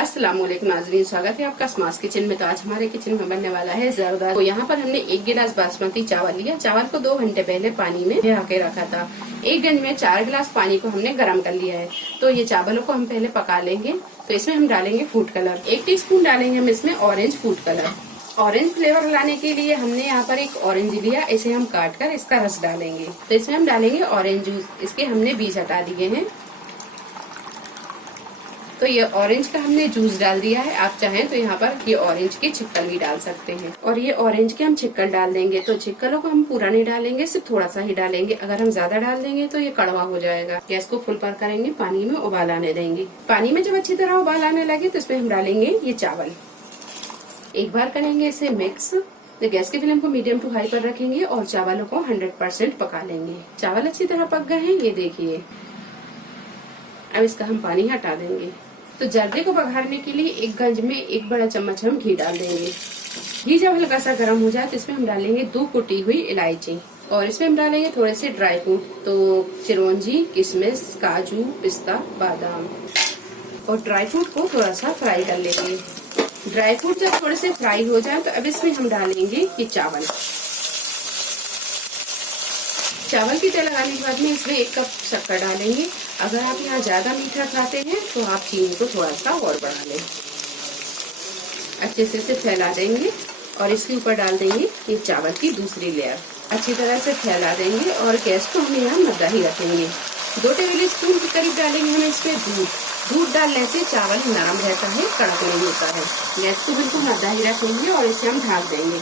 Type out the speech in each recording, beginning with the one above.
अस्सलामुअलैकुम नाज़रीन, स्वागत है आपका स्मास किचन में। तो आज हमारे किचन में बनने वाला है जरदा। तो यहाँ पर हमने 1 गिलास बासमती चावल लिया। चावल को 2 घंटे पहले पानी में भिगा के रखा था। 1 गंज में 4 गिलास पानी को हमने गर्म कर लिया है। तो ये चावलों को हम पहले पका लेंगे। तो इसमें हम डालेंगे फूड कलर, 1 टीस्पून डालेंगे हम इसमें orange food colour. Orange flavour लाने के लिए हमने यहाँ पर एक ऑरेंज लिया, इसे हम काट कर इसका रस डालेंगे। तो इसमें हम डालेंगे ऑरेंज जूस, इसके हमने बीज हटा दिए हैं। तो ये ऑरेंज का हमने जूस डाल दिया है। आप चाहें तो यहाँ पर ये ऑरेंज के छिक्कल भी डाल सकते हैं। और ये ऑरेंज के हम छिक्कल डाल देंगे। तो छिक्कलों को हम पूरा नहीं डालेंगे, सिर्फ थोड़ा सा ही डालेंगे। अगर हम ज्यादा डाल देंगे तो ये कड़वा हो जाएगा। गैस को फुल पर करेंगे, पानी में उबाल आने देंगे। पानी में जब अच्छी तरह उबाल आने लगे तो इसमें हम डालेंगे ये चावल। एक बार करेंगे इसे मिक्स। तो गैस की फ्लेम को मीडियम टू हाई पर रखेंगे और चावलों को 100% पका लेंगे। चावल अच्छी तरह पक गए हैं, ये देखिए। अब इसका हम पानी हटा देंगे। तो जर्दे को बघारने के लिए 1 गंज में 1 बड़ा चम्मच हम घी डाल देंगे। घी जब हल्का सा गर्म हो जाए तो इसमें हम डालेंगे 2 कुटी हुई इलायची और इसमें हम डालेंगे थोड़े से ड्राई फ्रूट। तो चिरौंजी, किशमिश, काजू, पिस्ता, बादाम। और ड्राई फ्रूट को थोड़ा सा फ्राई कर लेंगे। ड्राई फ्रूट जब थोड़े से फ्राई हो जाए तो अब इसमें हम डालेंगे ये चावल। चावल की तय लगाने के बाद में इसमें 1 कप शक्कर डालेंगे। अगर आप यहाँ ज्यादा मीठा खाते हैं तो आप चीनी को थोड़ा सा और बढ़ा लें। अच्छे से इसे फैला देंगे और इसके ऊपर डाल देंगे ये चावल की दूसरी लेयर। अच्छी तरह से फैला देंगे और गैस को हम यहाँ मद्दा ही रखेंगे। 2 टेबल स्पून के करीब डालेंगे हम इसमें दूध। दूध डालने से चावल नरम रहता है, कड़क नहीं होता है। गैस को बिल्कुल मद्दा ही रखेंगे और इसे हम ढक देंगे।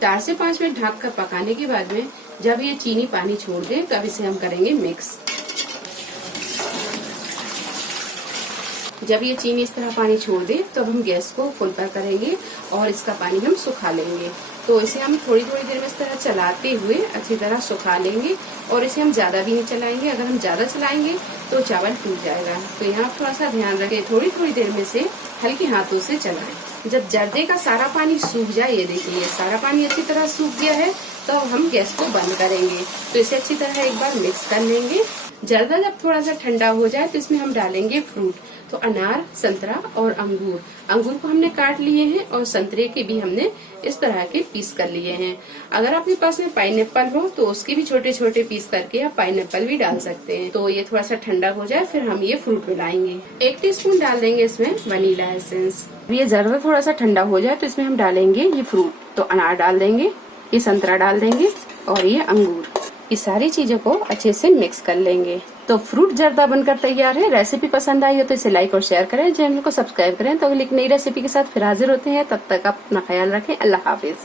4 से 5 मिनट ढक कर पकाने के बाद में जब ये चीनी पानी छोड़ दे तो अब इसे हम करेंगे मिक्स। जब ये चीनी इस तरह पानी छोड़ दे तो अब हम गैस को फुल पर करेंगे और इसका पानी हम सुखा लेंगे। तो इसे हम थोड़ी थोड़ी देर में इस तरह चलाते हुए अच्छी तरह सुखा लेंगे और इसे हम ज्यादा भी नहीं चलाएंगे। अगर हम ज्यादा चलाएंगे तो चावल टूट जाएगा। तो यहाँ थोड़ा सा ध्यान रखें, थोड़ी थोड़ी देर में से हल्के हाथों से चलाएं। जब जर्दे का सारा पानी सूख जाए, ये देखिए सारा पानी अच्छी तरह सूख गया है, तो हम गैस को बंद करेंगे। तो इसे अच्छी तरह एक बार मिक्स कर लेंगे। जर्दा जब थोड़ा सा ठंडा हो जाए तो इसमें हम डालेंगे फ्रूट। तो अनार, संतरा और अंगूर। अंगूर को हमने काट लिए हैं और संतरे के भी हमने इस तरह के पीस कर लिए हैं। अगर आपके पास में पाइनएप्पल हो तो उसके भी छोटे छोटे पीस करके आप पाइनएप्पल भी डाल सकते हैं। तो ये थोड़ा सा ठंडा हो जाए फिर हम ये फ्रूट मिलाएंगे। 1 टीस्पून डाल देंगे इसमें वनीला एसेंस। ये जर्दा थोड़ा सा ठंडा हो जाए तो इसमें हम डालेंगे ये फ्रूट। तो अनार डाल देंगे, ये संतरा डाल देंगे और ये अंगूर। ये सारी चीजों को अच्छे से मिक्स कर लेंगे। तो फ्रूट जर्दा बनकर तैयार है। रेसिपी पसंद आई हो तो इसे लाइक और शेयर करें, चैनल को सब्सक्राइब करें। तो अगली एक नई रेसिपी के साथ फिर हाजिर होते हैं। तब तक आप अपना ख्याल रखें। अल्लाह हाफिज।